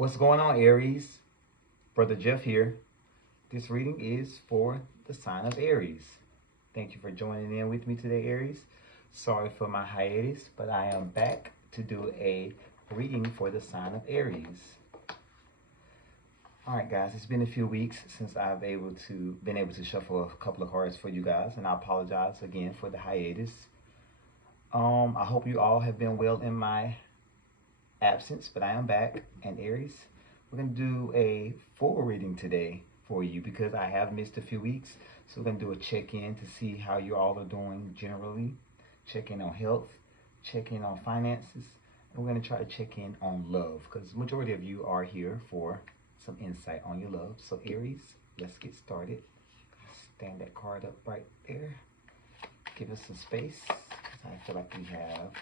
What's going on, Aries? Brother Jeff here. This reading is for the sign of Aries. Thank you for joining in with me today, Aries. Sorry for my hiatus, but I am back to do a reading for the sign of Aries. All right, guys, it's been a few weeks since I've been able to shuffle a couple of cards for you guys, and I apologize again for the hiatus. I hope you all have been well in my absence, but I am back. And Aries, we're going to do a full reading today for you because I have missed a few weeks. So we're going to do a check-in to see how you all are doing generally, check in on health, check in on finances, and we're going to try to check in on love because the majority of you are here for some insight on your love. So Aries, let's get started. Stand that card up right there. Give us some space because I feel like we have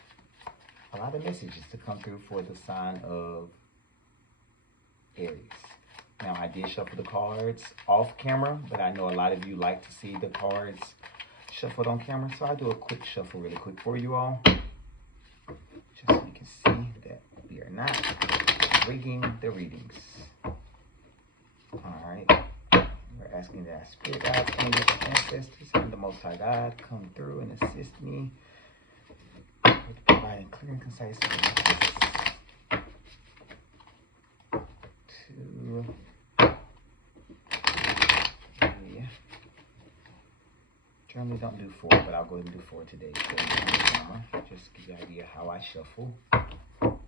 a lot of messages to come through for the sign of Aries. Now, I did shuffle the cards off camera, but I know a lot of you like to see the cards shuffled on camera, so I'll do a quick shuffle really quick for you all, just so you can see that we are not rigging the readings. All right. We're asking that Spirit guides, angels, and ancestors, and the Most High God come through and assist me with providing clear and concise messages to generally don't do 4, but I'll go ahead and do 4 today. So just give you an idea how I shuffle. All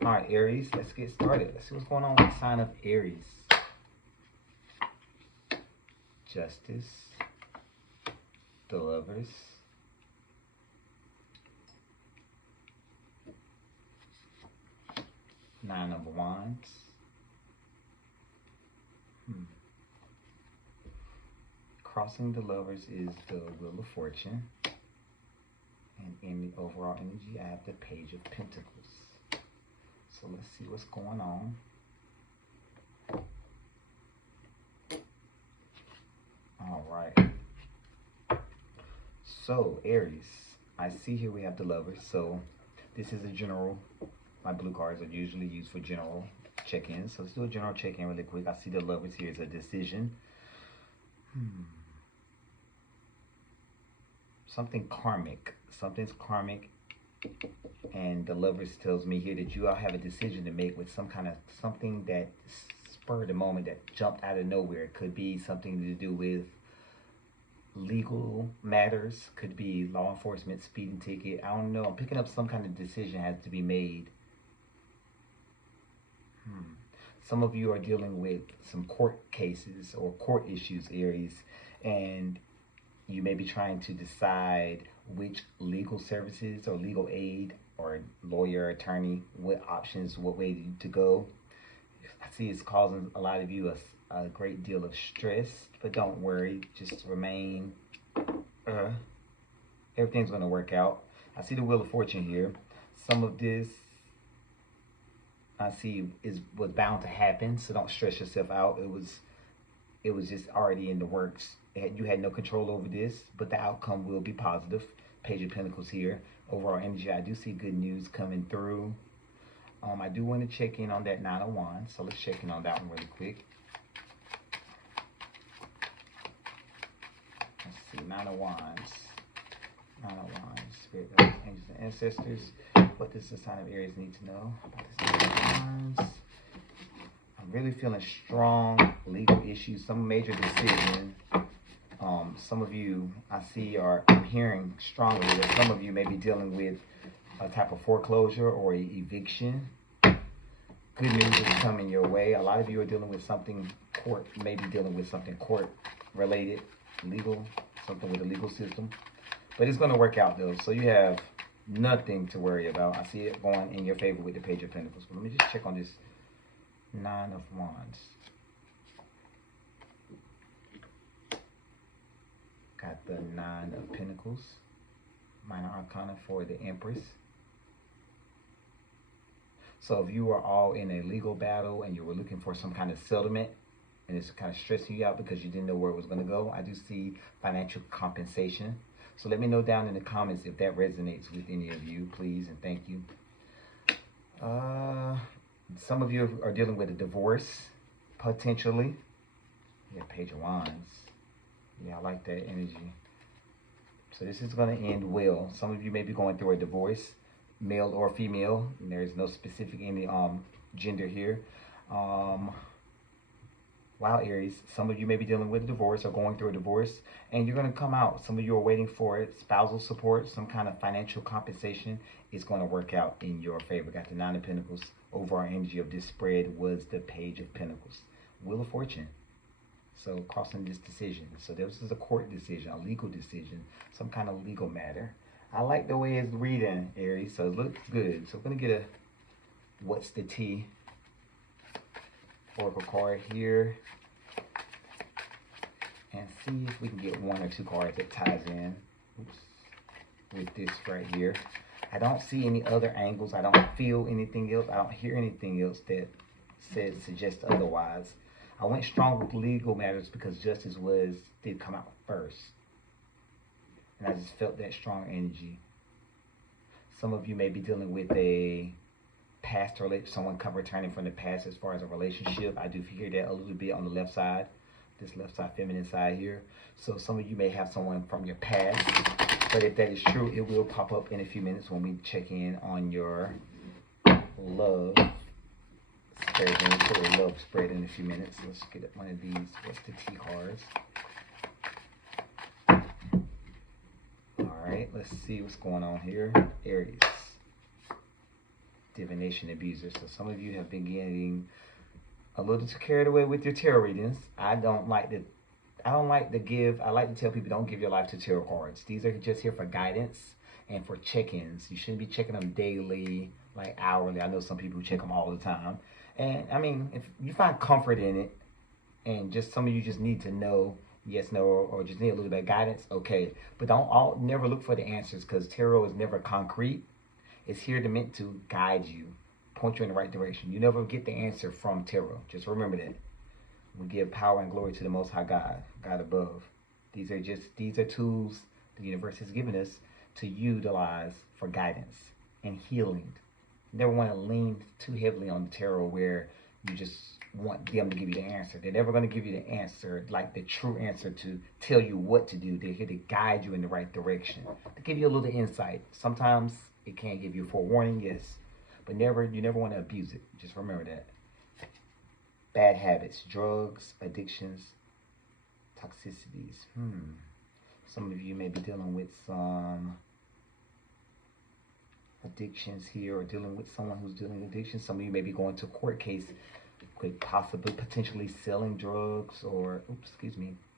right, Aries, let's get started. Let's see what's going on with the sign of Aries. Justice, the Lovers, Nine of Wands, Crossing the Lovers is the Wheel of Fortune, and in the overall energy I have the Page of Pentacles. So let's see what's going on. All right. So Aries, I see here we have the Lovers. So this is a general. My blue cards are usually used for general check-ins. So let's do a general check-in really quick. I see the Lovers here is a decision. Something karmic. Something's karmic. And the Lovers tells me here that you all have a decision to make with something that spurred the moment, that jumped out of nowhere. It could be something to do with legal matters, could be law enforcement, speeding ticket. I don't know. I'm picking up some kind of decision has to be made. Some of you are dealing with some court cases or court issues, Aries, and you may be trying to decide which legal services or legal aid or lawyer, attorney, what options, what way to go. I see it's causing a lot of you a great deal of stress, but don't worry, just remain. Everything's going to work out. I see the Wheel of Fortune here. Some of this I see was bound to happen, so don't stress yourself out. It was just already in the works. You had no control over this, but the outcome will be positive. Page of Pentacles here. Overall energy, I do see good news coming through. I do want to check in on that Nine of Wands, so let's check in on that one really quick. Let's see, Nine of Wands. Nine of Wands, Spirit guides, angels, and ancestors. What does the sign of Aries need to know about this Nine of Wands? I'm really feeling strong legal issues, some major decision. Some of you I see I'm hearing strongly that some of you may be dealing with a type of foreclosure or eviction. Good news is coming your way. A lot of you are dealing with something court, maybe dealing with something court related, legal, something with the legal system. But it's going to work out though. So you have nothing to worry about. I see it going in your favor with the Page of Pentacles. But let me just check on this Nine of Wands. Got the Nine of Pentacles. Minor Arcana for the Empress. So if you are all in a legal battle and you were looking for some kind of settlement and it's kind of stressing you out because you didn't know where it was going to go, I do see financial compensation. So let me know down in the comments if that resonates with any of you, please, and thank you. Some of you are dealing with a divorce, potentially. Yeah, Page of Wands. Yeah, I like that energy. So this is going to end well. Some of you may be going through a divorce, male or female. And there's no specific any gender here. Wow, Aries, some of you may be dealing with a divorce or going through a divorce, and you're going to come out. Some of you are waiting for it. Spousal support, some kind of financial compensation is going to work out in your favor. Got the Nine of Pentacles. Overall energy of this spread was the Page of Pentacles. Wheel of Fortune. So crossing this decision. So this is a court decision, a legal decision, some kind of legal matter. I like the way it's reading, Aries, so it looks good. So we're going to get a What's the Tea Oracle card here. And see if we can get one or two cards that ties in with this right here. I don't see any other angles. I don't feel anything else. I don't hear anything else that suggests otherwise. I went strong with legal matters because justice did come out first. And I just felt that strong energy. Some of you may be dealing with a past relationship, someone returning from the past as far as a relationship. I do hear that a little bit on the left side, this left side feminine side here. So some of you may have someone from your past, but if that is true, it will pop up in a few minutes when we check in on your love spread. Then we put a love spread in a few minutes. Let's get one of these. What's the Tea cards? All right, let's see what's going on here. Aries. Divination abuser. So some of you have been getting a little too carried away with your tarot readings. I like to tell people, don't give your life to tarot cards. These are just here for guidance and for check-ins. You shouldn't be checking them daily, like hourly. I know some people who check them all the time. And I mean, if you find comfort in it, and just some of you just need to know yes, no, or just need a little bit of guidance, okay. But never look for the answers, because tarot is never concrete. It's meant to guide you, point you in the right direction. You never get the answer from tarot. Just remember that. We give power and glory to the Most High God, God above. These are tools the universe has given us to utilize for guidance and healing. You never want to lean too heavily on the tarot where you just want them to give you the answer. They're never going to give you the answer, like the true answer to tell you what to do. They're here to guide you in the right direction, to give you a little insight. Sometimes it can give you a forewarning, yes, but you never want to abuse it. Just remember that. Bad habits, drugs, addictions, toxicities. Some of you may be dealing with some addictions here, or dealing with someone who's dealing with addictions. Some of you may be going to a court case, could possibly potentially selling drugs, or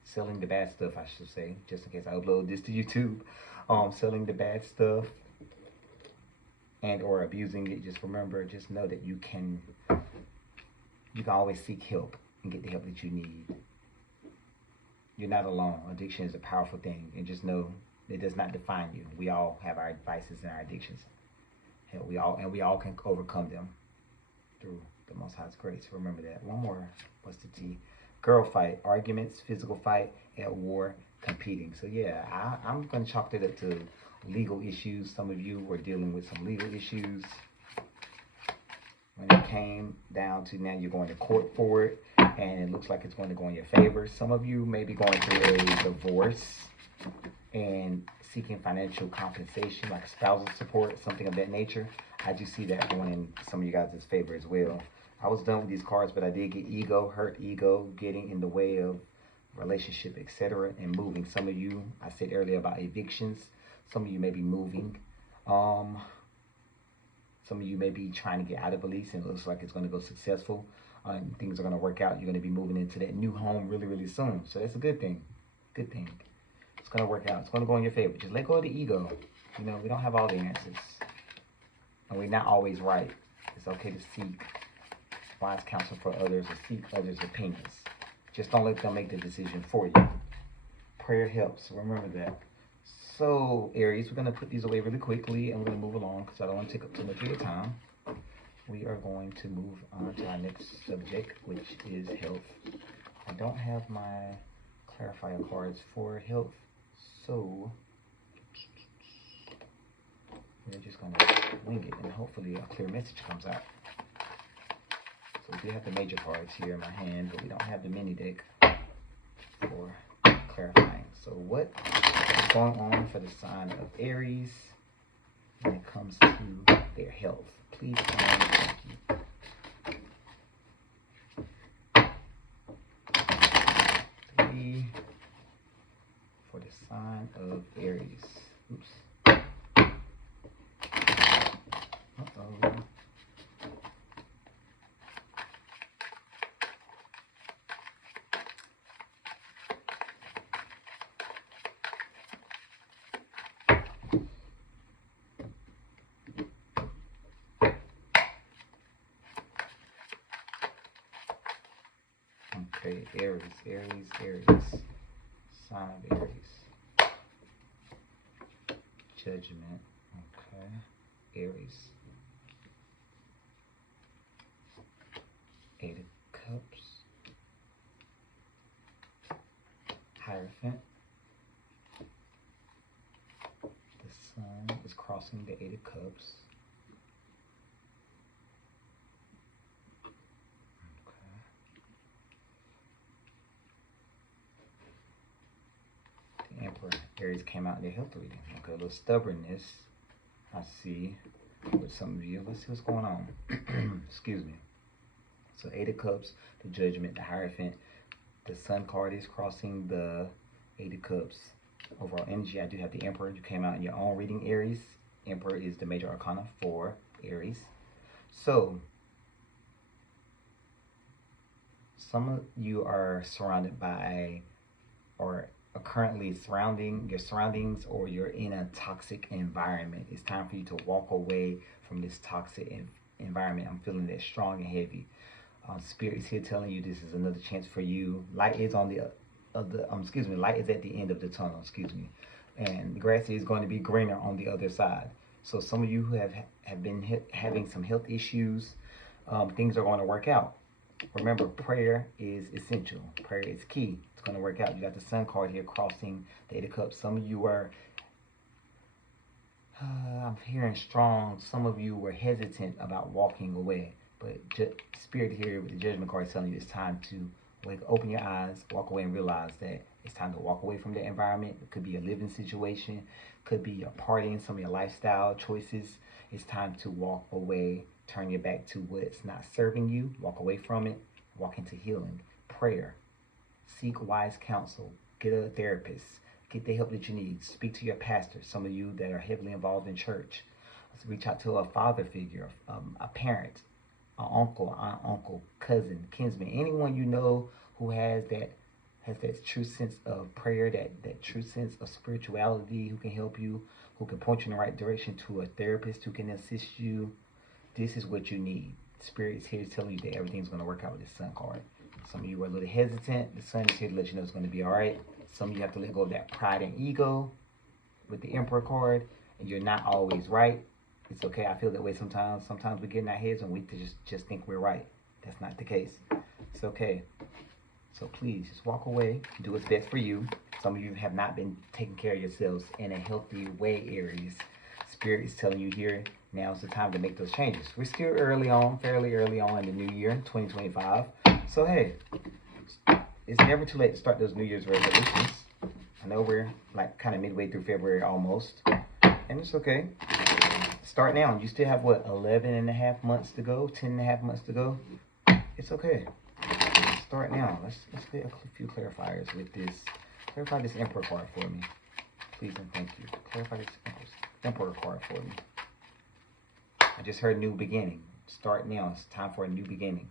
selling the bad stuff, I should say, just in case I upload this to YouTube. Selling the bad stuff and or abusing it. Just know that you can always seek help and get the help that you need. You're not alone. Addiction is a powerful thing, and just know it does not define you. We all have our vices and our addictions. Hell, we all can overcome them through the Most High's grace. Remember that. One more. What's the T? Girl fight, arguments, physical fight, at war, competing. So yeah, I'm going to chalk that up to legal issues. Some of you were dealing with some legal issues. When it came down to now, you're going to court for it, and it looks like it's going to go in your favor. Some of you may be going through a divorce and seeking financial compensation, like spousal support, something of that nature. I do see that going in some of you guys' favor as well. I was done with these cards, but I did get ego, hurt ego, getting in the way of relationship, etc., and moving. Some of you, I said earlier about evictions. Some of you may be moving. Some of you may be trying to get out of a lease, and it looks like it's going to go successful. And things are going to work out. You're going to be moving into that new home really, really soon. So that's a good thing. Good thing. It's going to work out. It's going to go in your favor. Just let go of the ego. You know, we don't have all the answers. And we're not always right. It's okay to seek wise counsel for others, or seek others' opinions. Just don't let them make the decision for you. Prayer helps. Remember that. So, Aries, we're going to put these away really quickly, and we're going to move along because I don't want to take up too much of your time. We are going to move on to our next subject, which is health. I don't have my clarifier cards for health, so we're just going to wing it, and hopefully a clear message comes out. So we do have the major cards here in my hand, but we don't have the mini deck for clarifying. So what is going on for the sign of Aries when it comes to their health? Please thank you. Three for the sign of Aries. Oops. Uh-oh. Okay, Aries, sign of Aries. Judgment, okay, Aries. Eight of Cups. Hierophant. The Sun is crossing the Eight of Cups. Emperor. Aries came out in their health reading. Okay, a little stubbornness I see with some of you. Let's see what's going on. Excuse me. So Eight of Cups, the Judgment, the Hierophant. The Sun card is crossing the Eight of Cups. Overall energy, I do have the Emperor. You came out in your own reading, Aries. Emperor is the major arcana for Aries. So some of you are surrounded by or are currently surrounding your surroundings, or you're in a toxic environment. It's time for you to walk away from this toxic environment. I'm feeling that strong and heavy. Spirit is here telling you this is another chance for you. Light is on the light is at the end of the tunnel, and the grass is going to be greener on the other side. So some of you who have been having some health issues, things are going to work out. Remember, prayer is essential. Prayer is key. It's going to work out. You got the Sun card here crossing the Eight of Cups. Some of you are, I'm hearing strong, some of you were hesitant about walking away. But Spirit here with the Judgment card is telling you it's time to open your eyes, walk away, and realize that it's time to walk away from the environment. It could be a living situation, could be a partying, some of your lifestyle choices. It's time to walk away. Turn your back to what's not serving you. Walk away from it. Walk into healing. Prayer. Seek wise counsel. Get a therapist. Get the help that you need. Speak to your pastor. Some of you that are heavily involved in church. Let's reach out to a father figure, a parent, an uncle, aunt, uncle, cousin, kinsman. Anyone you know who has that true sense of prayer, that true sense of spirituality, who can help you, who can point you in the right direction, to a therapist who can assist you. This is what you need. Spirit is here to tell you that everything's going to work out with this Sun card. Some of you are a little hesitant. The Sun is here to let you know it's going to be all right. Some of you have to let go of that pride and ego with the Emperor card, and you're not always right. It's okay. I feel that way sometimes. Sometimes we get in our heads and we just think we're right. That's not the case. It's okay. So please, just walk away. Do what's best for you. Some of you have not been taking care of yourselves in a healthy way, Aries. Spirit is telling you here, now's the time to make those changes. We're still fairly early on in the new year, 2025. So hey, it's never too late to start those New Year's resolutions. I know we're like kind of midway through February almost, and it's okay. Start now. You still have what, 11 and a half months to go, 10 and a half months to go. It's okay. Start now. Let's get a few clarifiers with this. Clarify this Emperor card for me, please and thank you. Clarify this Emperor card for me. I just heard new beginning. Start now. It's time for a new beginning.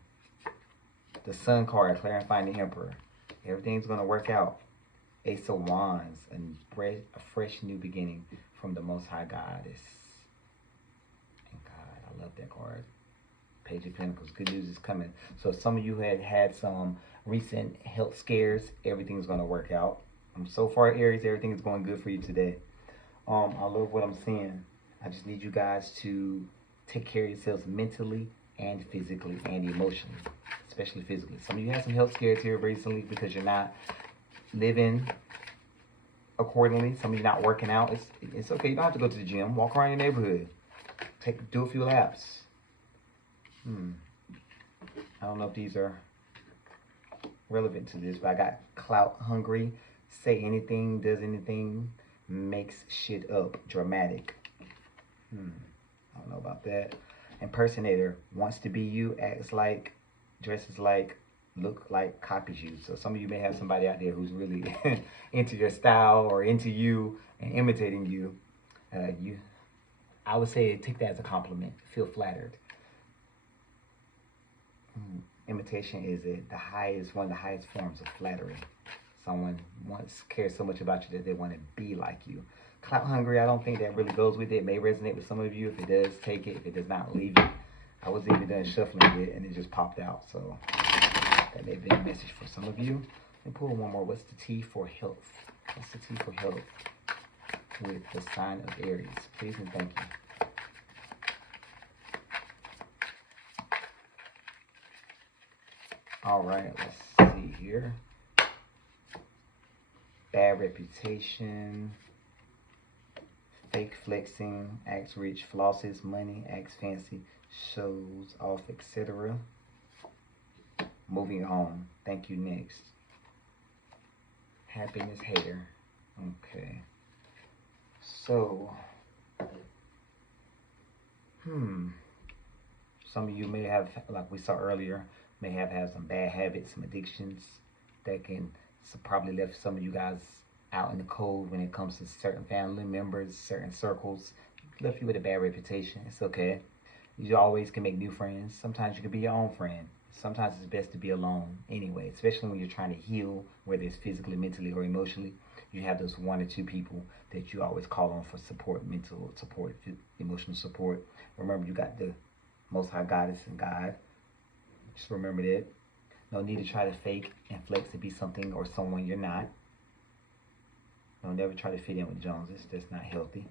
The Sun card, clarifying the Emperor. Everything's going to work out. Ace of Wands, a fresh new beginning from the Most High Goddess. And God, I love that card. Page of Pentacles. Good news is coming. So some of you had some recent health scares. Everything's going to work out. So far, Aries, everything is going good for you today. I love what I'm seeing. I just need you guys to take care of yourselves mentally and physically and emotionally, especially physically. Some of you had some health scares here recently because you're not living accordingly. Some of you not working out. It's okay. You don't have to go to the gym. Walk around your neighborhood. Do a few laps. I don't know if these are relevant to this, but I got clout hungry, say anything, does anything, makes shit up, dramatic. I don't know about that. Impersonator, wants to be you, acts like, dresses like, look like, copies you. So some of you may have somebody out there who's really into your style or into you and imitating you. I would say take that as a compliment. Feel flattered. Imitation is one of the highest forms of flattery. Someone cares so much about you that they want to be like you. Clout hungry, I don't think that really goes with it. It may resonate with some of you. If it does, take it. If it does not, leave it. I wasn't even done shuffling it and it just popped out. So that may have been a message for some of you. Let me pull one more. What's the T for health? What's the T for health with the sign of Aries? Please and thank you. All right, let's see here. Bad reputation, fake flexing, acts rich, flosses money, acts fancy, shows off, etc. Moving on. Thank you. Next. Happiness hater. Okay. So, some of you may have, like we saw earlier, may have had some bad habits, some addictions that can probably left some of you guys out in the cold when it comes to certain family members, certain circles. Left you with a bad reputation. It's okay. You always can make new friends. Sometimes you can be your own friend. Sometimes it's best to be alone anyway, especially when you're trying to heal, whether it's physically, mentally, or emotionally. You have those one or two people that you always call on for support, mental support, emotional support. Remember, you got the Most High Goddess and God. Just remember that. No need to try to fake and flex to be something or someone you're not. Don't never try to fit in with Joneses. That's not healthy.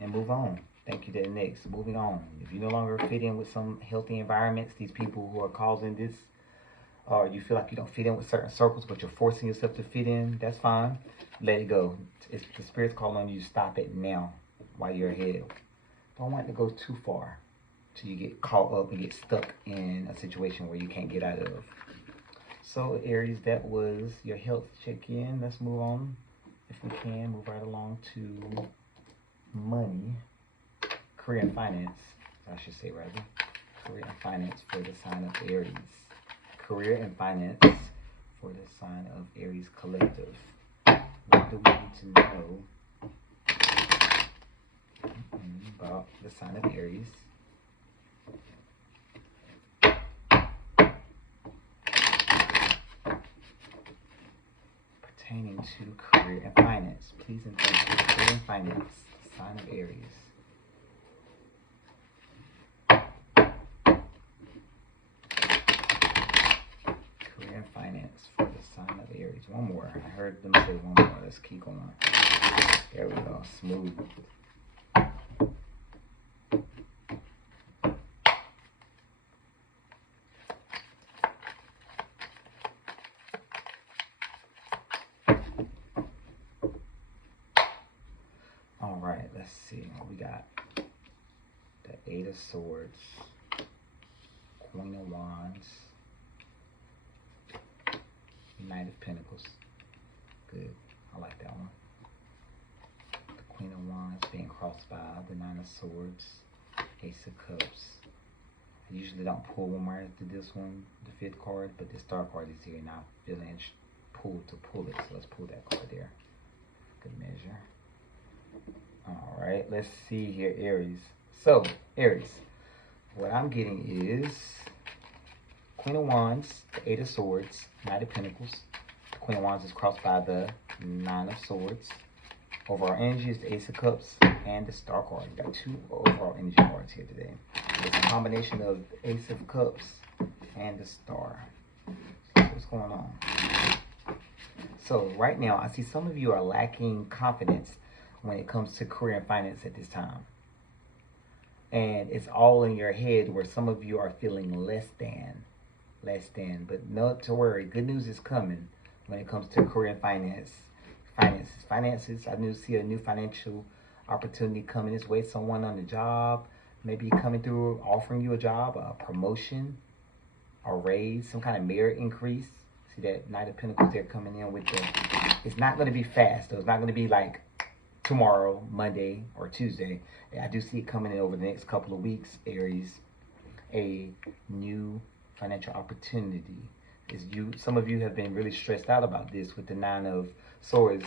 And move on. Thank you. To the next. Moving on. If you no longer fit in with some healthy environments, these people who are causing this, or you feel like you don't fit in with certain circles, but you're forcing yourself to fit in, that's fine. Let it go. It's the Spirit's calling on you to stop it now while you're ahead. Don't want to go too far till you get caught up and get stuck in a situation where you can't get out of. So Aries, that was your health check-in. Let's move on, if we can, move right along to money, career and finance, I should say rather. Career and finance for the sign of Aries. Career and finance for the sign of Aries collective. What do we need to know about the sign of Aries? Pertaining to career and finance. Please and thank you. Career and finance, sign of Aries. Career and finance for the sign of Aries. One more. I heard them say one more. Let's keep going. There we go. Smooth. All right, let's see what we got. The Eight of Swords, Queen of Wands, Knight of Pentacles. Good, I like that one. The Queen of Wands being crossed by the Nine of Swords, Ace of Cups. I usually don't pull one right after this one, the fifth card, but this star card is here and I'm feeling pulled to pull it. So let's pull that card there. Good measure. All right, let's see here, Aries. So, Aries, what I'm getting is Queen of Wands, the Eight of Swords, Knight of Pentacles. The Queen of Wands is crossed by the Nine of Swords. Overall energy is the Ace of Cups and the Star card. You got two overall energy cards here today. It's a combination of the Ace of Cups and the Star. So what's going on? So right now, I see some of you are lacking confidence when it comes to career and finance at this time. And it's all in your head where some of you are feeling less than, but not to worry. Good news is coming when it comes to career and finances. I do see a new financial opportunity coming this way. Someone on the job, maybe coming through, offering you a job, a promotion, a raise, some kind of merit increase. See that Knight of Pentacles there coming in with the, it's not going to be fast though. It's not going to be like tomorrow, Monday, or Tuesday. I do see it coming in over the next couple of weeks, Aries. A new financial opportunity. Some of you have been really stressed out about this with the Nine of Swords.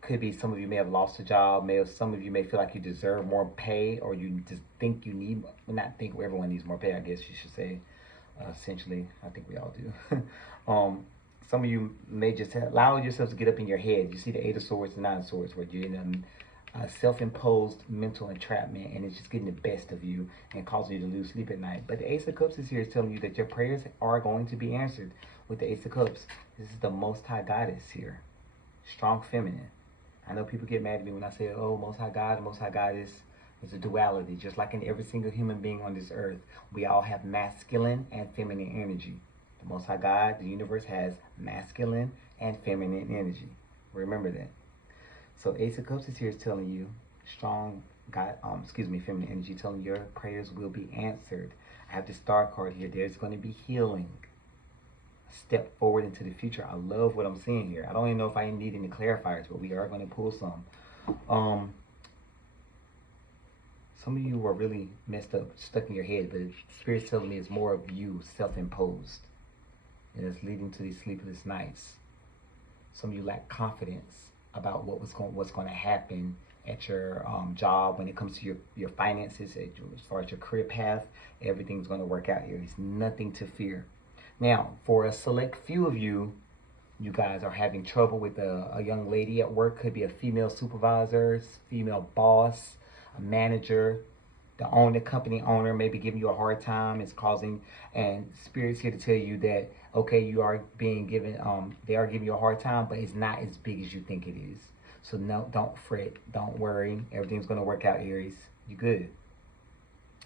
Could be some of you may have lost a job. Some of you may feel like you deserve more pay, or you just think you need. Not think, everyone needs more pay, I guess you should say. Essentially, I think we all do. Some of you may just allow yourselves to get up in your head. You see the Eight of Swords and Nine of Swords, where you're in a self-imposed mental entrapment, and it's just getting the best of you and causing you to lose sleep at night. But the Ace of Cups is here is telling you that your prayers are going to be answered with the Ace of Cups. This is the Most High Goddess here. Strong feminine. I know people get mad at me when I say, oh, Most High God, Most High Goddess. It's a duality. Just like in every single human being on this earth, we all have masculine and feminine energy. The Most High God, the universe, has masculine and feminine energy. Remember that. So Ace of Cups is here is telling you strong feminine energy, telling your prayers will be answered. I have the Star card here. There's going to be healing. Step forward into the future. I love what I'm seeing here. I don't even know if I need any clarifiers, but we are going to pull some. Some of you are really messed up, stuck in your head, but Spirit's telling me it's more of you, self-imposed. And it's leading to these sleepless nights. Some of you lack confidence about what's going to happen at your job when it comes to your finances, as far as your career path. Everything's going to work out here. There's nothing to fear. Now, for a select few of you, you guys are having trouble with a young lady at work. Could be a female supervisor, female boss, a manager. The company owner may be giving you a hard time. It's causing, and Spirit's here to tell you that, okay, you are being given, they are giving you a hard time, but it's not as big as you think it is. So no, don't fret, don't worry. Everything's going to work out, Aries. You good.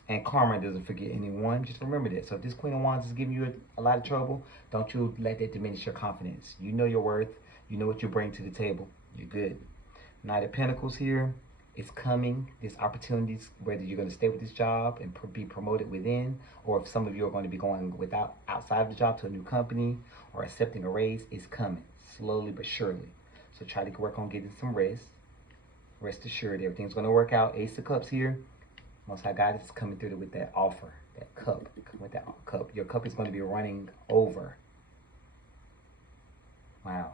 And karma doesn't forget anyone. Just remember that. So if this Queen of Wands is giving you a lot of trouble, don't you let that diminish your confidence. You know your worth. You know what you bring to the table. You're good. Knight of Pentacles here. It's coming. There's opportunities, whether you're going to stay with this job and be promoted within, or if some of you are going to be going outside of the job to a new company or accepting a raise, it's coming slowly but surely. So try to work on getting some rest. Rest assured, everything's going to work out. Ace of Cups here. Most High God is coming through with that offer, that cup. With that cup, your cup is going to be running over. Wow.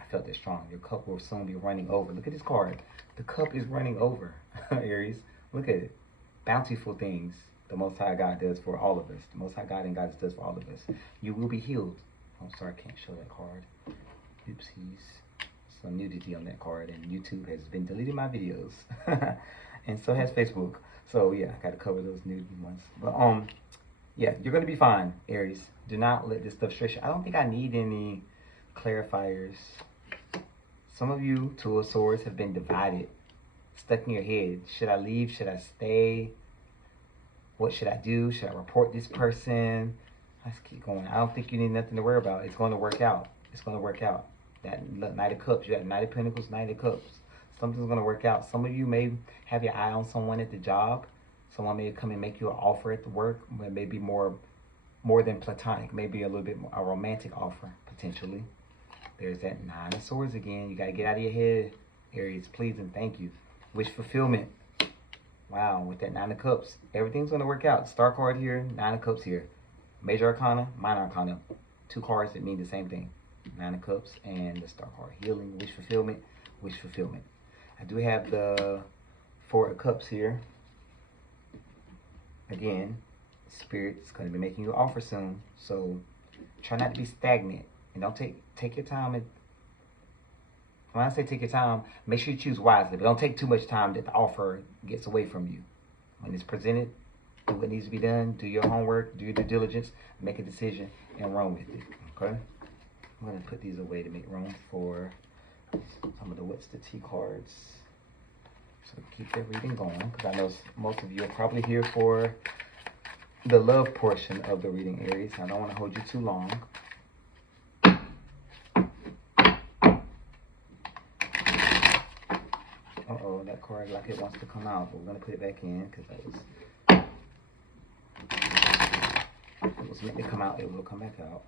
I felt that strong. Your cup will soon be running over. Look at this card. The cup is running over, Aries. Look at it. Bountiful things the Most High God does for all of us. The Most High God and Goddess does for all of us. You will be healed. Oh, sorry, I can't show that card. Oopsies. Some nudity on that card, and YouTube has been deleting my videos. And so has Facebook. So yeah, I got to cover those nude ones. But yeah, you're going to be fine, Aries. Do not let this stuff stress you. I don't think I need any clarifiers. Some of you, Two of Swords, have been divided, stuck in your head. Should I leave? Should I stay? What should I do? Should I report this person? Let's keep going. I don't think you need nothing to worry about. It's going to work out. It's going to work out. That Knight of Cups, you got Knight of Pentacles, Knight of Cups. Something's going to work out. Some of you may have your eye on someone at the job. Someone may come and make you an offer at the work. Maybe more than platonic. Maybe a little bit more, a romantic offer, potentially. There's that Nine of Swords again. You got to get out of your head, Aries. Please and thank you. Wish fulfillment. Wow, with that Nine of Cups. Everything's going to work out. Star card here, Nine of Cups here. Major Arcana, Minor Arcana. Two cards that mean the same thing. Nine of Cups and the Star card. Healing, wish fulfillment, wish fulfillment. I do have the Four of Cups here. Again, Spirit's going to be making you an offer soon. So try not to be stagnant. And don't take your time. And when I say take your time, make sure you choose wisely. But don't take too much time that the offer gets away from you. When it's presented, do what needs to be done. Do your homework. Do your due diligence. Make a decision and run with it. Okay? I'm going to put these away to make room for some of the What's the Tea cards. So keep that reading going, because I know most of you are probably here for the love portion of the reading, Aries. I don't want to hold you too long. Uh-oh, that card like it wants to come out. But we're going to put it back in, because that was... was meant to come out, it will come back out.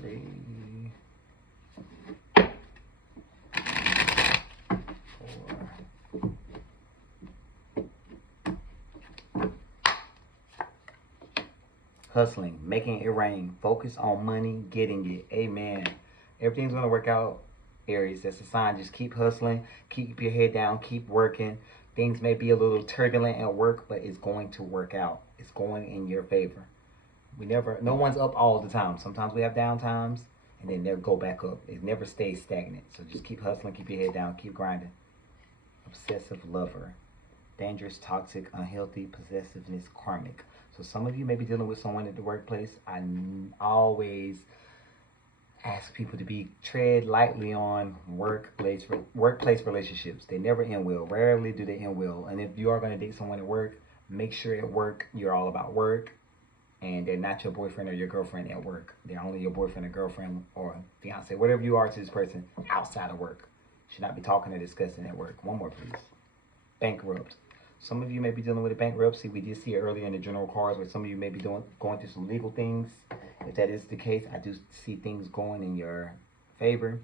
3, 4. Hustling, making it rain. Focus on money, getting it. Amen. Everything's going to work out, Aries. That's a sign. Just keep hustling. Keep your head down. Keep working. Things may be a little turbulent at work, but it's going to work out. It's going in your favor. No one's up all the time. Sometimes we have down times, and then they'll go back up. It never stays stagnant. So just keep hustling. Keep your head down. Keep grinding. Obsessive lover. Dangerous, toxic, unhealthy, possessiveness, karmic. So some of you may be dealing with someone at the workplace. I always ask people to tread lightly on workplace relationships. They never end well. Rarely do they end well. And if you are going to date someone at work, make sure at work you're all about work, and they're not your boyfriend or your girlfriend at work. They're only your boyfriend or girlfriend or fiance, whatever you are to this person outside of work. Should not be talking or discussing at work. One more, please. Bankrupt. Some of you may be dealing with a bankruptcy. We did see it earlier in the general cards where some of you may be going through some legal things. If that is the case, I do see things going in your favor.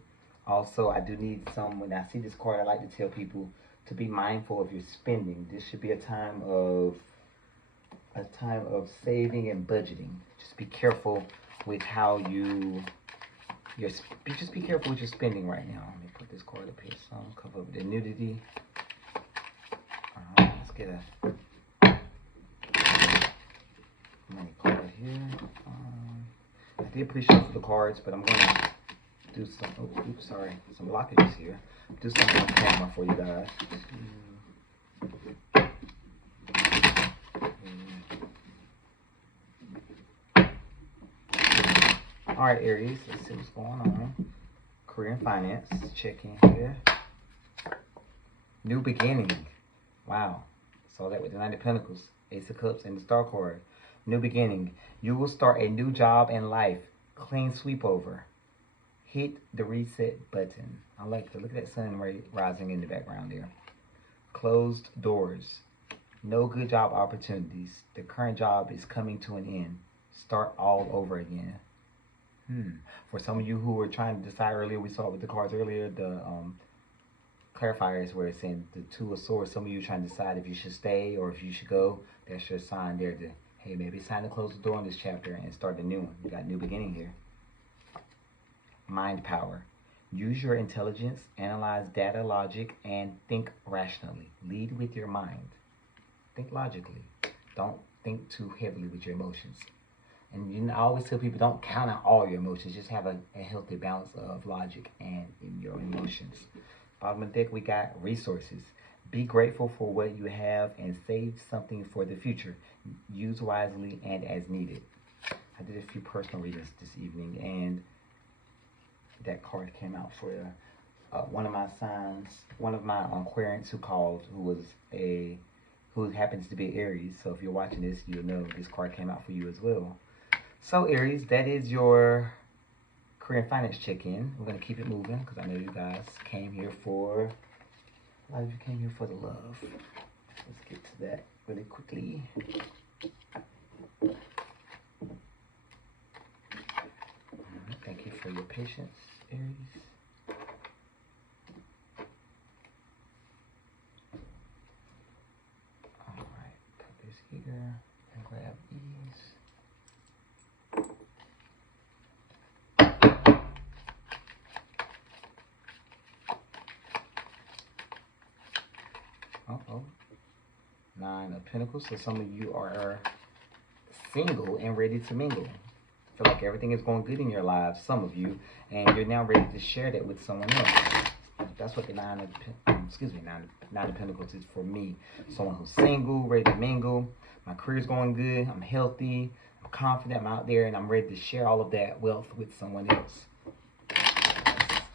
Also, I do need when I see this card, I like to tell people to be mindful of your spending. This should be a time of saving and budgeting. Just be careful with how just be careful with your spending right now. Let me put this card up here. So cover up the nudity. Let's get many card here. I did pre-shuffle the cards, but I'm going to do some. Some blockages here. Do something on camera for you guys. All right, Aries. Let's see what's going on. Career and finance. Check in here. New beginning. Wow. Saw that with the Knight of Pentacles, Ace of Cups, and the Star card. New beginning. You will start a new job in life. Clean sweep over. Hit the reset button. I like to look at that sun rising in the background there. Closed doors. No good job opportunities. The current job is coming to an end. Start all over again. For some of you who were trying to decide earlier, we saw it with the cards earlier, the clarifiers where it's saying the Two of Swords. Some of you trying to decide if you should stay or if you should go. That's your sign there to, hey, maybe it's time to close the door on this chapter and start a new one. You got new beginning here. Mind power. Use your intelligence, analyze data, logic, and think rationally. Lead with your mind. Think logically. Don't think too heavily with your emotions. And I always tell people, don't count out all your emotions. Just have a healthy balance of logic and in your emotions. Bottom of the deck, we got resources. Be grateful for what you have and save something for the future. Use wisely and as needed. I did a few personal readings this evening, and that card came out for one of my signs, one of my Aquarians who happens to be Aries. So if you're watching this, you'll know this card came out for you as well. So Aries, that is your career and finance check-in. We're going to keep it moving because I know you guys came here for, a lot of you came here for the love. Let's get to that really quickly. Thank you for your patience, Aries. All right, put this here and grab these. Nine of Pentacles. So some of you are single and ready to mingle. Feel like everything is going good in your lives, some of you, and you're now ready to share that with someone else. That's what the Nine of Pentacles is for me. Someone who's single, ready to mingle. My career's going good. I'm healthy. I'm confident. I'm out there, and I'm ready to share all of that wealth with someone else.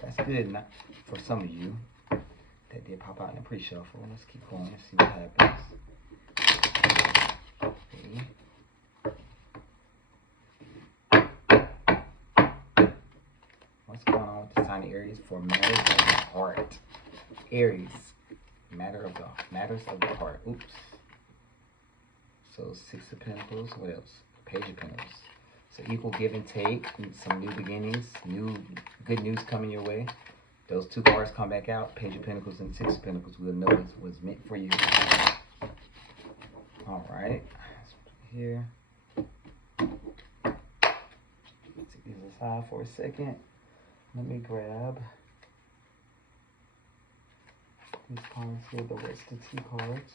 That's good for some of you. That did pop out in the pre-shuffle. Let's keep going. Let's see what happens. Okay. What's going on with the sign of Aries for matters of the heart? Aries, matters of the heart. Oops. So 6 of Pentacles. What else? Page of Pentacles. So equal give and take. Some new beginnings. Good news coming your way. Those 2 cards come back out. Page of Pentacles and 6 of Pentacles. We'll know it was meant for you. All right. Let's put it here. Take these aside for a second. Let me grab these cards here, the what's the T cards.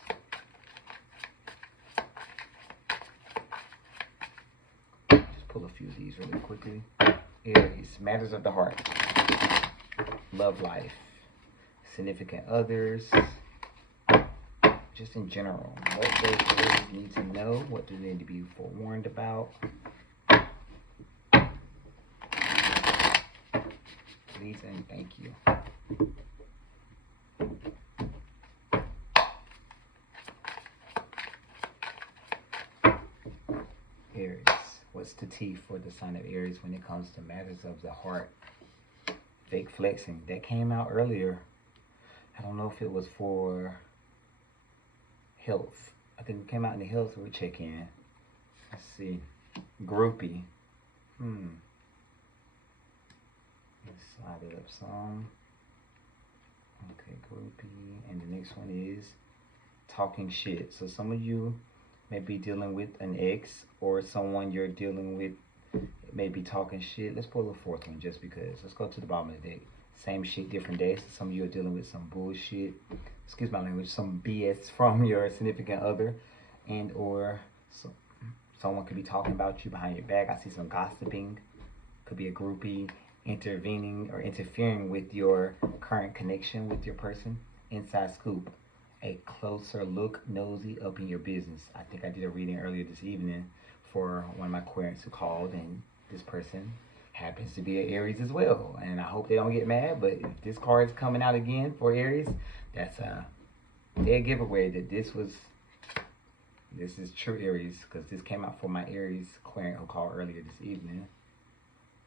Just pull a few of these really quickly. Aries, matters of the heart, love life, significant others, just in general. What does Aries need to know? What do they need to be forewarned about? Please and thank you. Aries. What's the T for the sign of Aries when it comes to matters of the heart? Fake flexing. That came out earlier. I don't know if it was for health. I think it came out in the health we check in. Let's see. Groupie. Let's slide it up some. Okay, groupie. And the next one is talking shit. So some of you may be dealing with an ex, or someone you're dealing with may be talking shit. Let's pull the 4th one just because. Let's go to the bottom of the deck. Same shit, different days. So some of you are dealing with some bullshit. Excuse my language. Some BS from your significant other, and or someone could be talking about you behind your back. I see some gossiping. Could be a groupie intervening or interfering with your current connection with your person. Inside scoop. A closer look, nosy up in your business. I think I did a reading earlier this evening for one of my clients who called, and this person happens to be an Aries as well. And I hope they don't get mad, but if this card is coming out again for Aries, that's a dead giveaway that this is true Aries, because this came out for my Aries client who called earlier this evening.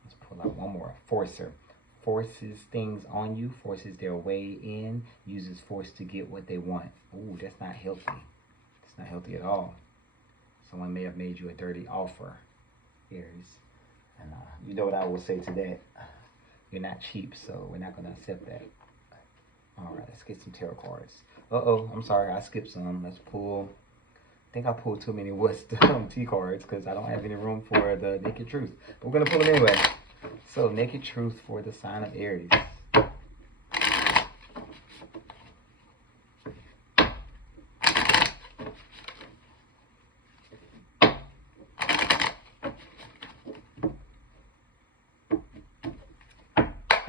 Let's pull out one more. Forcer. Forces things on you, forces their way in, uses force to get what they want. Ooh, that's not healthy. That's not healthy at all. Someone may have made you a dirty offer, Aries. And you know what I will say to that? You're not cheap, so we're not going to accept that. All right, let's get some tarot cards. Uh-oh, I'm sorry, I skipped some. Let's pull. I think I pulled too many T cards because I don't have any room for the Naked Truth. But we're going to pull them anyway. So, Naked Truth for the sign of Aries. I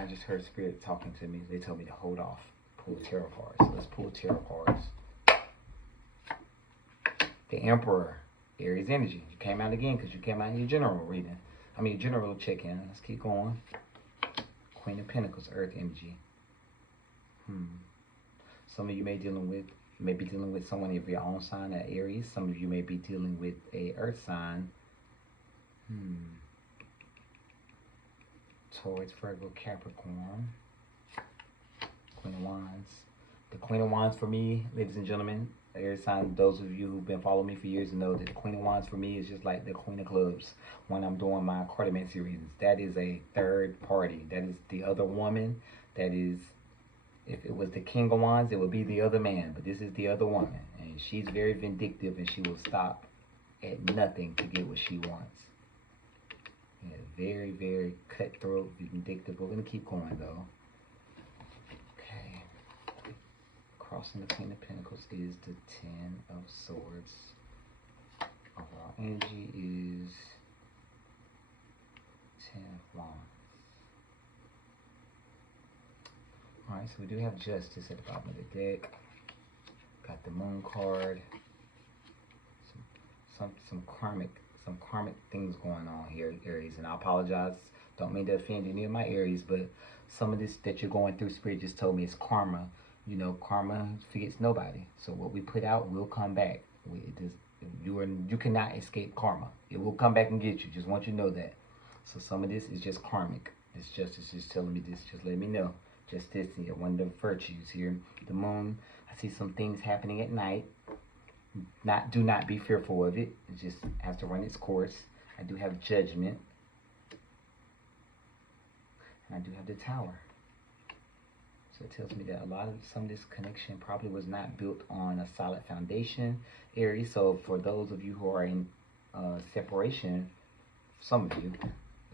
just heard Spirit talking to me. They told me to hold off. Pull tarot cards. So let's pull tarot cards. The Emperor, Aries energy. You came out again because you came out in your general reading. I mean, general check-in. Let's keep going. Queen of Pentacles, Earth energy. Some of you may be dealing with someone of your own sign, at Aries. Some of you may be dealing with a Earth sign. Taurus, Virgo, Capricorn. Queen of Wands. The Queen of Wands for me, ladies and gentlemen, Aries sign, those of you who've been following me for years know that the Queen of Wands for me is just like the Queen of Clubs when I'm doing my cartomancy readings. That is a third party. That is the other woman. That is, if it was the King of Wands, it would be the other man. But this is the other woman. And she's very vindictive, and she will stop at nothing to get what she wants. Yeah, very, very cutthroat, vindictive. We're going to keep going, though. Crossing the Queen of Pentacles is the 10 of Swords. Overall energy is 10 of Wands. Alright, so we do have Justice at the bottom of the deck. Got the Moon card. Some karmic things going on here, Aries. And I apologize. Don't mean to offend any of my Aries, but some of this that you're going through, Spirit just told me is karma. You know, karma forgets nobody. So what we put out will come back. You cannot escape karma. It will come back and get you. Just want you to know that. So some of this is just karmic. It's Justice just telling me this. Just let me know. Just this here. One of the virtues here. The Moon. I see some things happening at night. Do not be fearful of it. It just has to run its course. I do have Judgment. And I do have the Tower. So it tells me that some of this connection probably was not built on a solid foundation, Aries. So for those of you who are in separation, some of you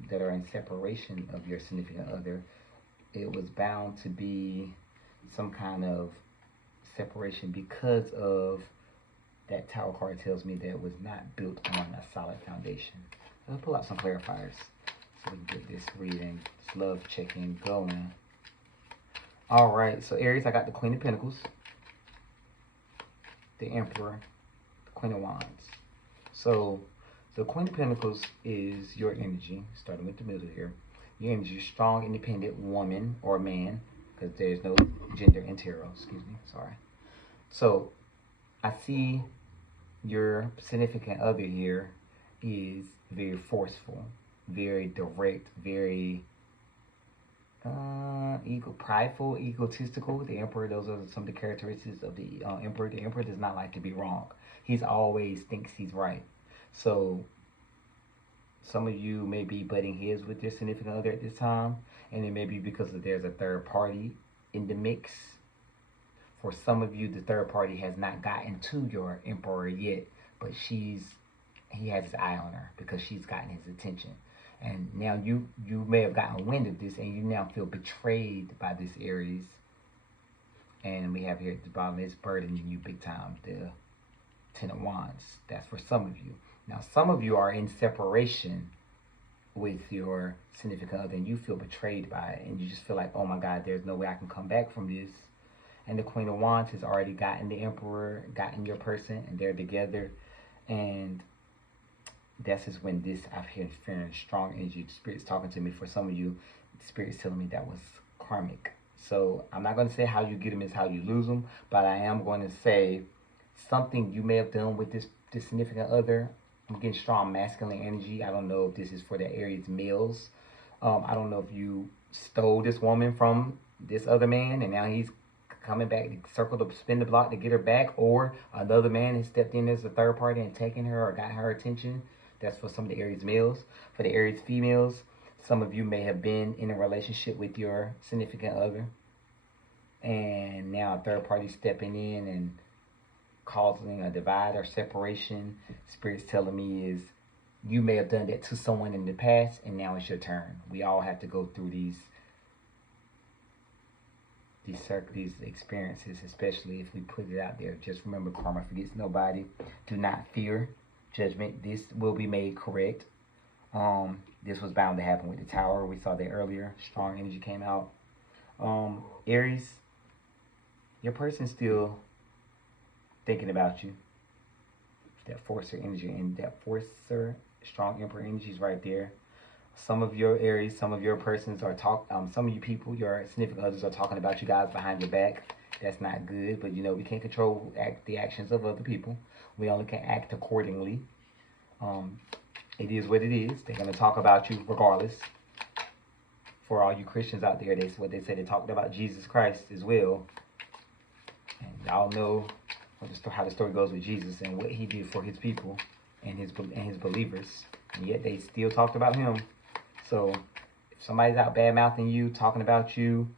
that are in separation of your significant other, it was bound to be some kind of separation because of that Tower card tells me that it was not built on a solid foundation. Let's pull out some clarifiers so we can get this reading, this love checking going. All right, so Aries, I got the Queen of Pentacles, the Emperor, the Queen of Wands. So the Queen of Pentacles is your energy, starting with the middle here. Your energy, strong, independent woman or man, because there's no gender in tarot, excuse me, sorry. So I see your significant other here is very forceful, very direct, very prideful, egotistical. The Emperor, those are some of the characteristics of the Emperor. The Emperor does not like to be wrong. He's always thinks he's right. So some of you may be butting heads with your significant other at this time, and it may be because there's a third party in the mix. For some of you, the third party has not gotten to your Emperor yet, but he has his eye on her because she's gotten his attention. And now you may have gotten wind of this, and you now feel betrayed by this Aries. And we have here at the bottom, it's burdening you big time, the Ten of Wands. That's for some of you. Now, some of you are in separation with your significant other, and you feel betrayed by it, and you just feel like, oh my God, there's no way I can come back from this. And the Queen of Wands has already gotten the Emperor, gotten your person, and they're together. And this is when I'm feeling strong energy. The Spirit's talking to me. For some of you, the Spirit's telling me that was karmic. So I'm not going to say how you get them is how you lose them, but I am going to say something you may have done with this significant other. I'm getting strong masculine energy. I don't know if this is for the Aries males. I don't know if you stole this woman from this other man, and now he's coming back to circle to spin the block to get her back, or another man has stepped in as a third party and taken her or got her attention. That's for some of the Aries males. For the Aries females, some of you may have been in a relationship with your significant other, and now a third party stepping in and causing a divide or separation. Spirit's telling me is you may have done that to someone in the past, and now it's your turn. We all have to go through these experiences, especially if we put it out there. Just remember, karma forgets nobody. Do not fear judgment. This will be made correct. This was bound to happen with the Tower. We saw that earlier. Strong energy came out. Aries, your person's still thinking about you. That Forcer energy, and that Forcer, strong Emperor energy is right there. Some of your Aries, some of your persons are some of you people, your significant others are talking about you guys behind your back. That's not good, but we can't control the actions of other people. We only can act accordingly. It is what it is. They're going to talk about you regardless. For all you Christians out there, they talked about Jesus Christ as well. And y'all know how the story goes with Jesus and what he did for his people and his believers. And yet they still talked about him. So if somebody's out bad mouthing you, talking about you,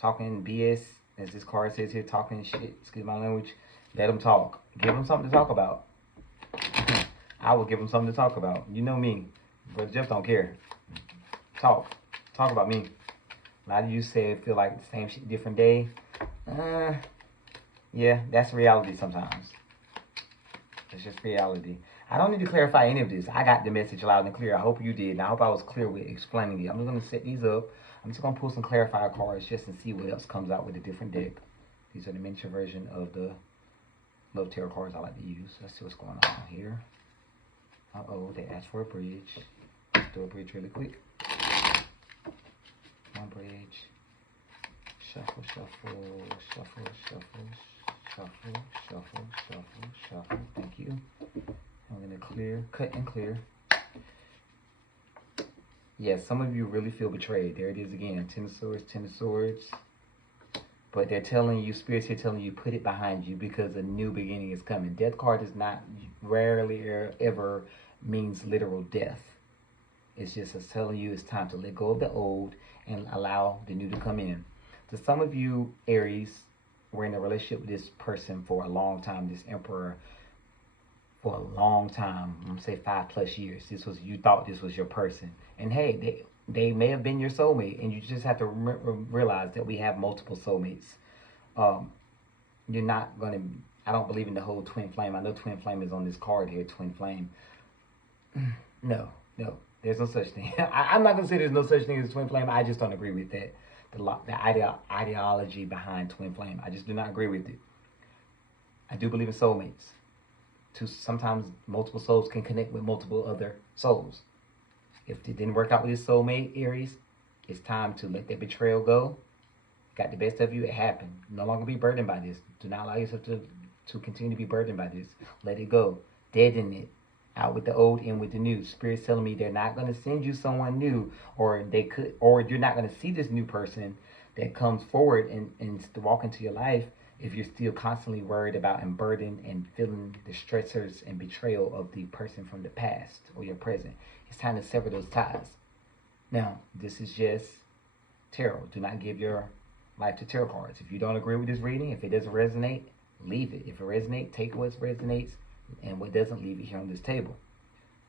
talking BS, as this card says here, talking shit, excuse my language, let them talk. Give them something to talk about. I will give them something to talk about. You know me, but Jeff don't care. Talk about me. A lot of you say feel like the same shit, different day. Yeah, that's reality sometimes. It's just reality. I don't need to clarify any of this. I got the message loud and clear. I hope you did. And I hope I was clear with explaining it. I'm just going to set these up. I'm just going to pull some clarifier cards just to see what else comes out with a different deck. These are the miniature version of the Love Tarot cards I like to use. Let's see what's going on here. Uh-oh, they asked for a bridge. Let's do a bridge really quick. One bridge. Shuffle, shuffle, shuffle, shuffle, shuffle, shuffle, shuffle, shuffle. Thank you. I'm going to cut and clear. Yes, some of you really feel betrayed. There it is again. Ten of Swords, Ten of Swords. But they're telling you, spirits here telling you, put it behind you because a new beginning is coming. Death card is not rarely ever means literal death. It's just us telling you it's time to let go of the old and allow the new to come in. To some of you, Aries, were in a relationship with this person for a long time, this emperor, for a long time. I'm gonna say 5+ years. This was, you thought this was your person, and hey, they may have been your soulmate, and you just have to realize that we have multiple soulmates. Um, you're not gonna. I don't believe in the whole twin flame. I know twin flame is on this card here. Twin flame. No, no. There's no such thing. I'm not gonna say there's no such thing as twin flame. I just don't agree with that. The ideology behind twin flame. I just do not agree with it. I do believe in soulmates. Sometimes multiple souls can connect with multiple other souls. If it didn't work out with his soulmate, Aries, it's time to let that betrayal go. Got the best of you, it happened. No longer be burdened by this. Do not allow yourself to continue to be burdened by this. Let it go. Deaden it. Out with the old, in with the new. Spirit's telling me they're not going to send you someone new, or they could, or you're not going to see this new person that comes forward and walk into your life if you're still constantly worried about and burdened and feeling the stressors and betrayal of the person from the past or your present. It's time to sever those ties. Now, this is just tarot. Do not give your life to tarot cards. If you don't agree with this reading, if it doesn't resonate, leave it. If it resonates, take what resonates, and what doesn't, leave it here on this table.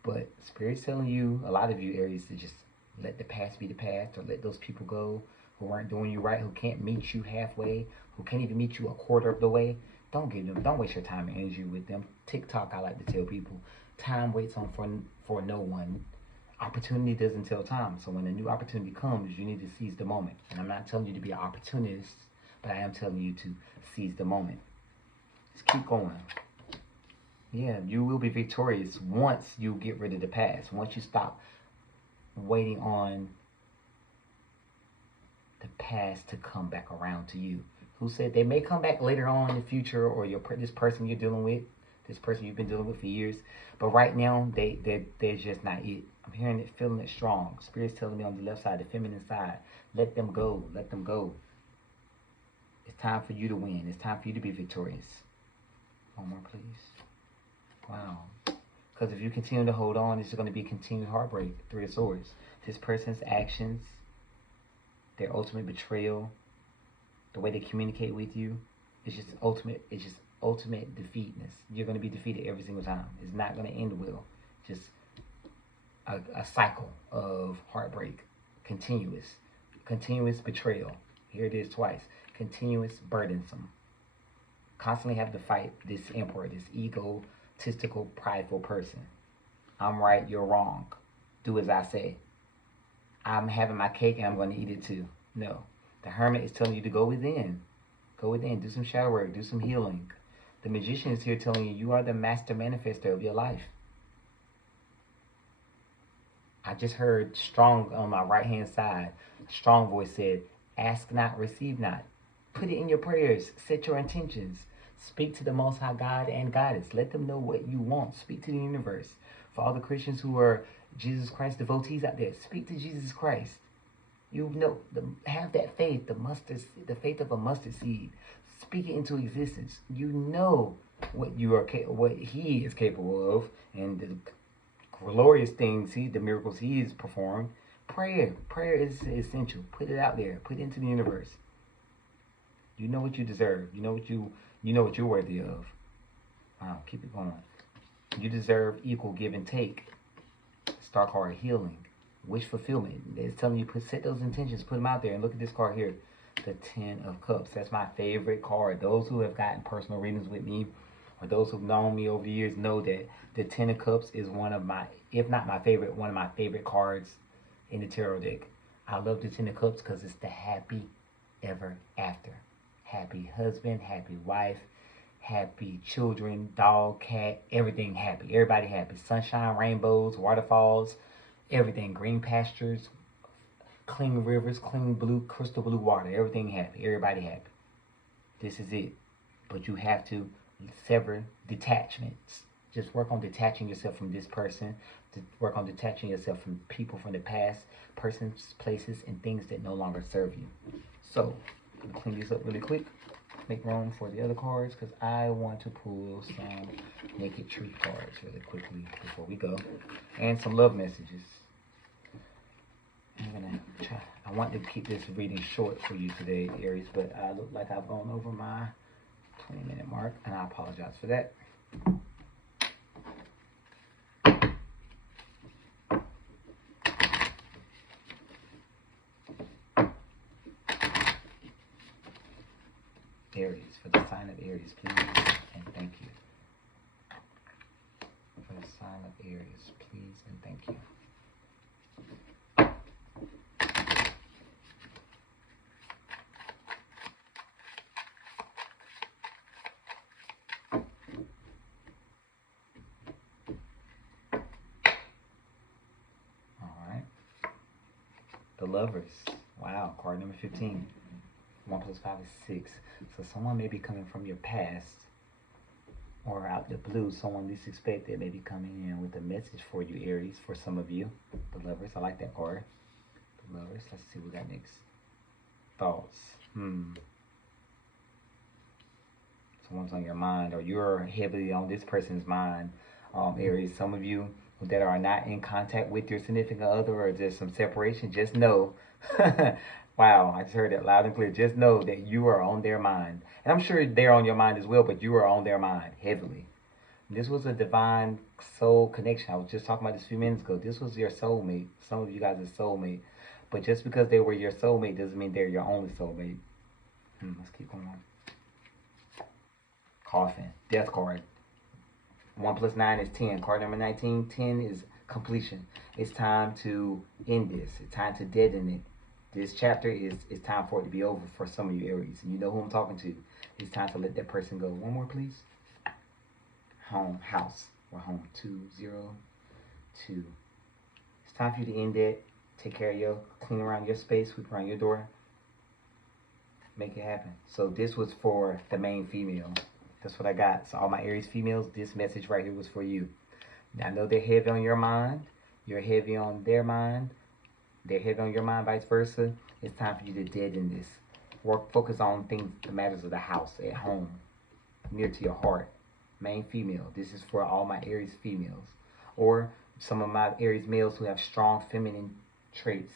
But Spirit's telling you, a lot of you Aries, to just let the past be the past, or let those people go who weren't doing you right, who can't meet you halfway, who can't even meet you a quarter of the way. Don't waste your time and energy with them. TikTok, I like to tell people, time waits on for no one. Opportunity doesn't tell time. So when a new opportunity comes, you need to seize the moment. And I'm not telling you to be an opportunist, but I am telling you to seize the moment. Just keep going. Yeah, you will be victorious once you get rid of the past. Once you stop waiting on the past to come back around to you. Who said they may come back later on in the future, or this person you're dealing with, this person you've been dealing with for years. But right now, they're just not it. I'm hearing it, feeling it strong. Spirit's telling me on the left side, the feminine side, let them go, let them go. It's time for you to win. It's time for you to be victorious. One more, please. Wow. Because if you continue to hold on, it's going to be continued heartbreak. Three of Swords. This person's actions, their ultimate betrayal, the way they communicate with you, it's just ultimate defeatness. You're going to be defeated every single time. It's not going to end well. Just a cycle of heartbreak. Continuous betrayal. Here it is twice. Continuous burdensome. Constantly have to fight this emperor, this egotistical, prideful person. I'm right, you're wrong. Do as I say. I'm having my cake and I'm going to eat it too. No. The Hermit is telling you to go within. Go within. Do some shadow work. Do some healing. The Magician is here telling you you are the master manifester of your life. I just heard strong on my right hand side. Strong voice said, ask not, receive not. Put it in your prayers. Set your intentions. Speak to the Most High God and Goddess. Let them know what you want. Speak to the universe. For all the Christians who are Jesus Christ devotees out there, speak to Jesus Christ. You know, have that faith, the faith of a mustard seed. Speak it into existence. You know what He is capable of, and the glorious things, the miracles He has performed. Prayer is essential. Put it out there. Put it into the universe. You know what you deserve. You know what you're worthy of. Wow, keep it going. You deserve equal give and take. Star card, healing. Wish fulfillment. It's telling you set those intentions, put them out there, and look at this card here, the Ten of Cups. That's my favorite card. Those who have gotten personal readings with me, or those who've known me over the years, know that the Ten of Cups is one of my, if not my favorite, one of my favorite cards in the tarot deck. I love the Ten of Cups because it's the happy ever after. Happy husband, happy wife, happy children, dog, cat, everything happy. Everybody happy. Sunshine, rainbows, waterfalls, everything. Green pastures, clean rivers, clean blue, crystal blue water. Everything happy. Everybody happy. This is it. But you have to sever detachments. Just work on detaching yourself from this person. To work on detaching yourself from people from the past, persons, places, and things that no longer serve you. So, I'm gonna clean these up really quick. Make room for the other cards because I want to pull some naked truth cards really quickly before we go. And some love messages. I'm gonna try. I want to keep this reading short for you today, Aries, but I look like I've gone over my 20-minute mark, and I apologize for that. Aries, for the sign of Aries, please, and thank you. For the sign of Aries, please, and thank you. The Lovers. Wow, card number 15. 1 plus 5 is 6. So someone may be coming from your past or out the blue. Someone least expected may be coming in with a message for you, Aries, for some of you. The Lovers. I like that card. The Lovers. Let's see what we got next. Thoughts. Someone's on your mind, or you're heavily on this person's mind, Aries. Some of you that are not in contact with your significant other, or just some separation, just know, wow, I just heard that loud and clear. Just know that you are on their mind. And I'm sure they're on your mind as well, but you are on their mind heavily. This was a divine soul connection. I was just talking about this a few minutes ago. This was your soulmate. Some of you guys are soulmate. But just because they were your soulmate doesn't mean they're your only soulmate. Let's keep going on. Coffin. Death card. 1 plus 9 is 10. Card number 19. 10 is completion. It's time to end this. It's time to deaden it. This chapter is time for it to be over for some of you Aries. And you know who I'm talking to. It's time to let that person go. One more, please. Home. House. Or home. 2, 0, 2. It's time for you to end it. Take care of your, clean around your space, sweep around your door. Make it happen. So this was for the main female. That's what I got. So all my Aries females, this message right here was for you. Now, I know they're heavy on your mind. You're heavy on their mind. They're heavy on your mind, vice versa. It's time for you to deaden this. Focus on things, the matters of the house, at home, near to your heart. Main female. This is for all my Aries females. Or some of my Aries males who have strong feminine traits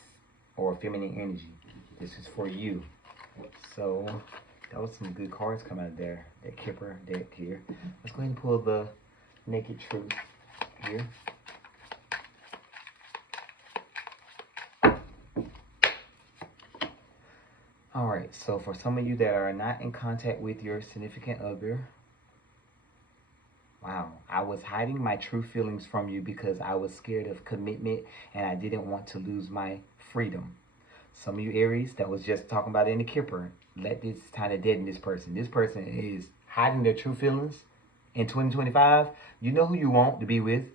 or feminine energy. This is for you. So that was some good cards coming out of there. That Kipper deck here. Let's go ahead and pull the Naked Truth here. Alright, so for some of you that are not in contact with your significant other, wow, I was hiding my true feelings from you because I was scared of commitment and I didn't want to lose my freedom. Some of you Aries that was just talking about in the Kipper, let this kind of deaden this person. This person is hiding their true feelings in 2025. You know who you want to be with.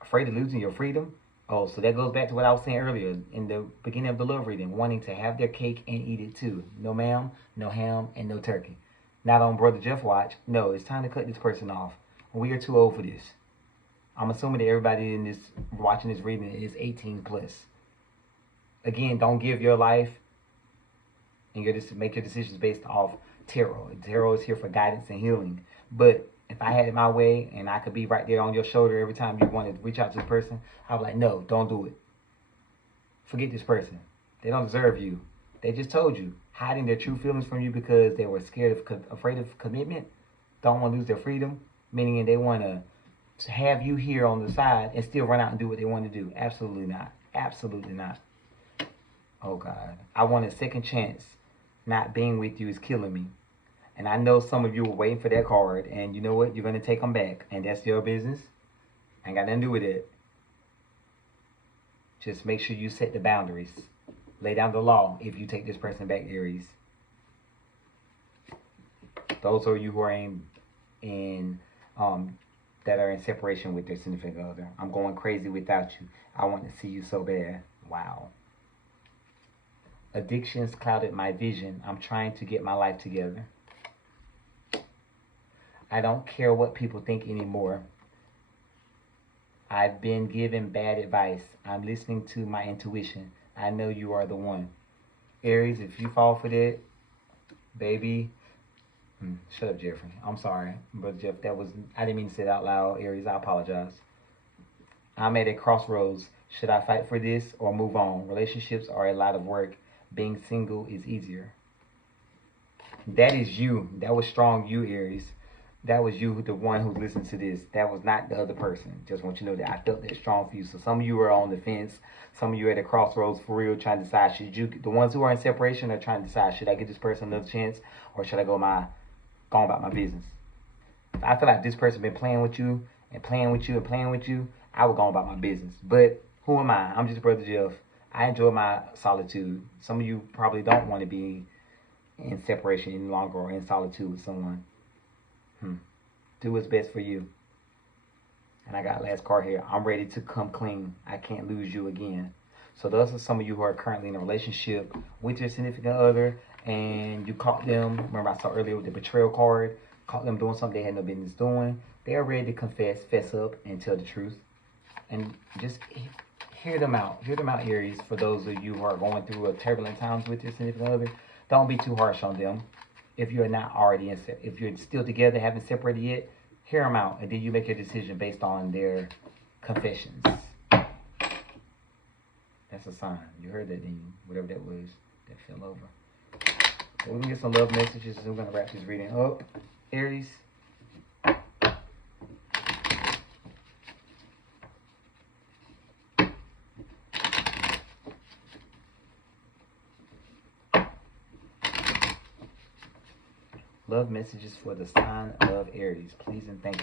Afraid of losing your freedom. Oh, so that goes back to what I was saying earlier in the beginning of the love reading. Wanting to have their cake and eat it too. No ma'am, no ham, and no turkey. Not on Brother Jeff watch. No, it's time to cut this person off. We are too old for this. I'm assuming that everybody in this watching this reading is 18 plus. Again, don't give your life and make your decisions based off tarot. Tarot is here for guidance and healing. But if I had it my way and I could be right there on your shoulder every time you wanted to reach out to this person, I'd be like, no, don't do it. Forget this person. They don't deserve you. They just told you, hiding their true feelings from you because they were afraid of commitment, don't want to lose their freedom, meaning they want to have you here on the side and still run out and do what they want to do. Absolutely not. Absolutely not. Oh, God. I want a second chance. Not being with you is killing me. And I know some of you were waiting for that card. And you know what? You're going to take them back. And that's your business. I ain't got nothing to do with it. Just make sure you set the boundaries. Lay down the law if you take this person back, Aries. Those are you who are that are in separation with their significant other. I'm going crazy without you. I want to see you so bad. Wow. Addictions clouded my vision. I'm trying to get my life together. I don't care what people think anymore. I've been given bad advice. I'm listening to my intuition. I know you are the one. Aries, if you fall for that, Baby. Shut up, Jeffrey. I'm sorry, Brother Jeff. I didn't mean to say it out loud, Aries. I apologize. I'm at a crossroads. Should I fight for this or move on? Relationships are a lot of work. Being single is easier. That is you. That was strong, you, Aries. That was you, the one who listened to this. That was not the other person. Just want you to know that I felt that strong for you. So some of you are on the fence. Some of you are at a crossroads for real, trying to decide, should you, the ones who are in separation are trying to decide, should I give this person another chance or should I go about my business? If I feel like this person been playing with you and playing with you and playing with you, I would go about my business. But who am I? I'm just Brother Jeff. I enjoy my solitude. Some of you probably don't want to be in separation any longer or in solitude with someone. Do what's best for you. And I got last card here. I'm ready to come clean. I can't lose you again. So those are some of you who are currently in a relationship with your significant other and you caught them. Remember I saw earlier with the betrayal card. Caught them doing something they had no business doing. They are ready to confess, fess up, and tell the truth. And just hear them out. Hear them out, Aries. For those of you who are going through a turbulent times with your significant other, don't be too harsh on them. If you're not already if you're still together, haven't separated yet, hear them out, and then you make your decision based on their confessions. That's a sign. You heard that, didn't you? Whatever that was, that fell over. So we're gonna get some love messages, and we're gonna wrap this reading up. Aries. Love messages for the sign of Aries. Please and thank you.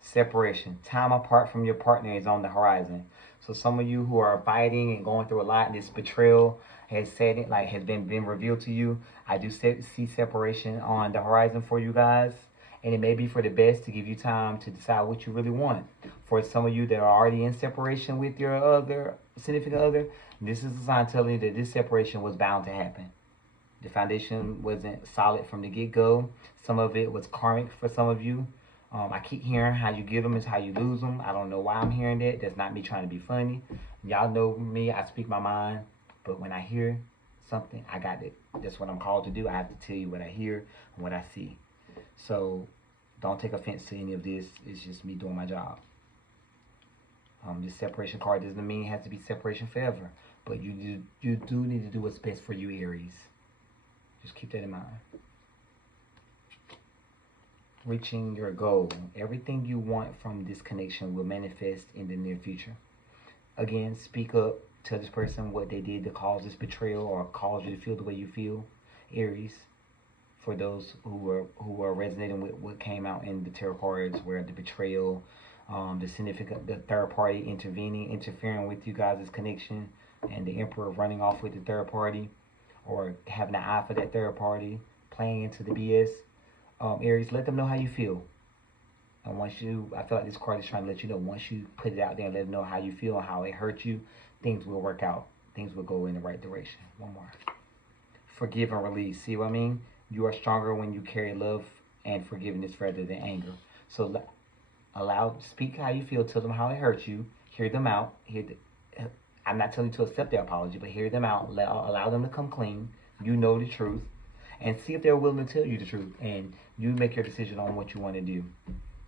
Separation. Time apart from your partner is on the horizon. So some of you who are fighting and going through a lot, this betrayal has said it, like has been revealed to you. I do see separation on the horizon for you guys. And it may be for the best to give you time to decide what you really want. For some of you that are already in separation with your other significant other, this is a sign telling you that this separation was bound to happen. The foundation wasn't solid from the get-go. Some of it was karmic for some of you. I keep hearing how you get them is how you lose them. I don't know why I'm hearing that. That's not me trying to be funny. Y'all know me. I speak my mind. But when I hear something, I got it. That's what I'm called to do. I have to tell you what I hear and what I see. So don't take offense to any of this. It's just me doing my job. This separation card doesn't mean it has to be separation forever. But you do need to do what's best for you, Aries. Just keep that in mind. Reaching your goal. Everything you want from this connection will manifest in the near future. Again, speak up. Tell this person what they did to cause this betrayal or cause you to feel the way you feel, Aries. For those who are resonating with what came out in the tarot cards, where the betrayal, the third party interfering with you guys' connection, and the Emperor running off with the third party, or having an eye for that third party, playing into the BS. Aries, let them know how you feel. And I feel like this card is trying to let you know, once you put it out there and let them know how you feel and how it hurt you, things will work out. Things will go in the right direction. One more. Forgive and release. See what I mean? You are stronger when you carry love and forgiveness rather than anger. So speak how you feel. Tell them how it hurt you. Hear them out. I'm not telling you to accept their apology, but hear them out. Allow them to come clean. You know the truth. And see if they're willing to tell you the truth. And you make your decision on what you want to do.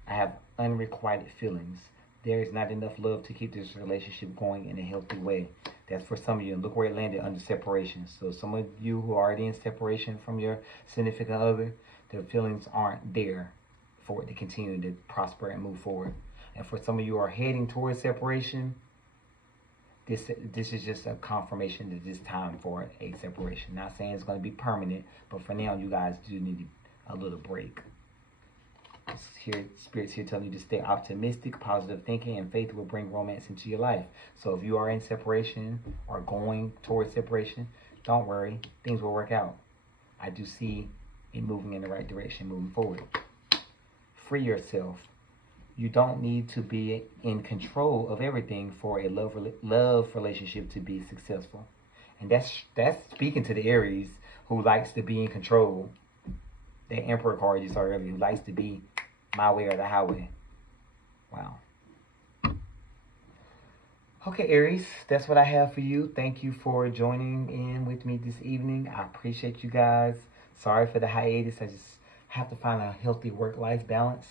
I have unrequited feelings. There is not enough love to keep this relationship going in a healthy way. That's for some of you. And look where it landed, under separation. So some of you who are already in separation from your significant other, their feelings aren't there for it to continue to prosper and move forward. And for some of you who are heading towards separation, this is just a confirmation that it's time for a separation. Not saying it's going to be permanent, but for now, you guys do need a little break. Spirits here telling you to stay optimistic. Positive thinking and faith will bring romance into your life. So if you are in separation or going towards separation, don't worry. Things will work out. I do see it moving in the right direction, moving forward. Free yourself. You don't need to be in control of everything for a love relationship to be successful. And that's speaking to the Aries who likes to be in control. That Emperor card you saw earlier, who likes to be my way or the highway. Wow. Okay, Aries, that's what I have for you. Thank you for joining in with me this evening. I appreciate you guys. Sorry for the hiatus. I just have to find a healthy work-life balance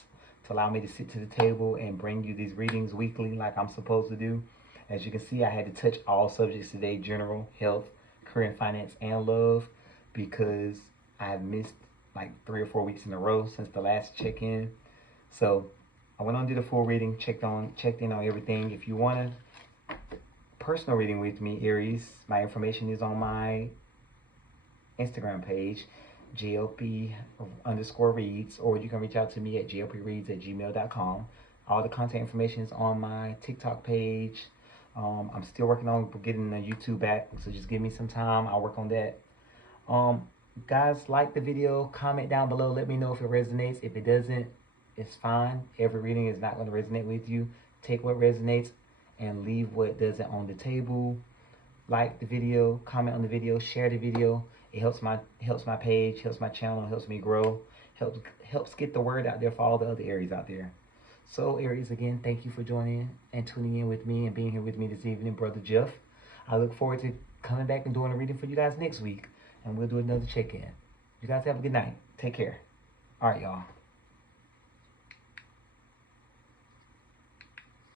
to allow me to sit to the table and bring you these readings weekly like I'm supposed to do. As you can see, I had to touch all subjects today: general, health, career and finance, and love, because I have missed like 3 or 4 weeks in a row since the last check-in. So I went on to the full reading, checked in on everything. If you want to personal reading with me, Aries, my information is on my Instagram page, JLP_reads, or you can reach out to me at jelpyreads@gmail.com. All the contact information is on my TikTok page. I'm still working on getting the YouTube back, so just give me some time. I'll work on that. Guys, like the video, comment down below, let me know if it resonates. If it doesn't, it's fine. Every reading is not going to resonate with you. Take what resonates and leave what doesn't on the table. Like the video, comment on the video, share the video. It helps my page, helps my channel, helps me grow, helps get the word out there for all the other Aries out there. So Aries, again, thank you for joining and tuning in with me and being here with me this evening, Brother Jeff. I look forward to coming back and doing a reading for you guys next week, and we'll do another check-in. You guys have a good night. Take care. All right, y'all.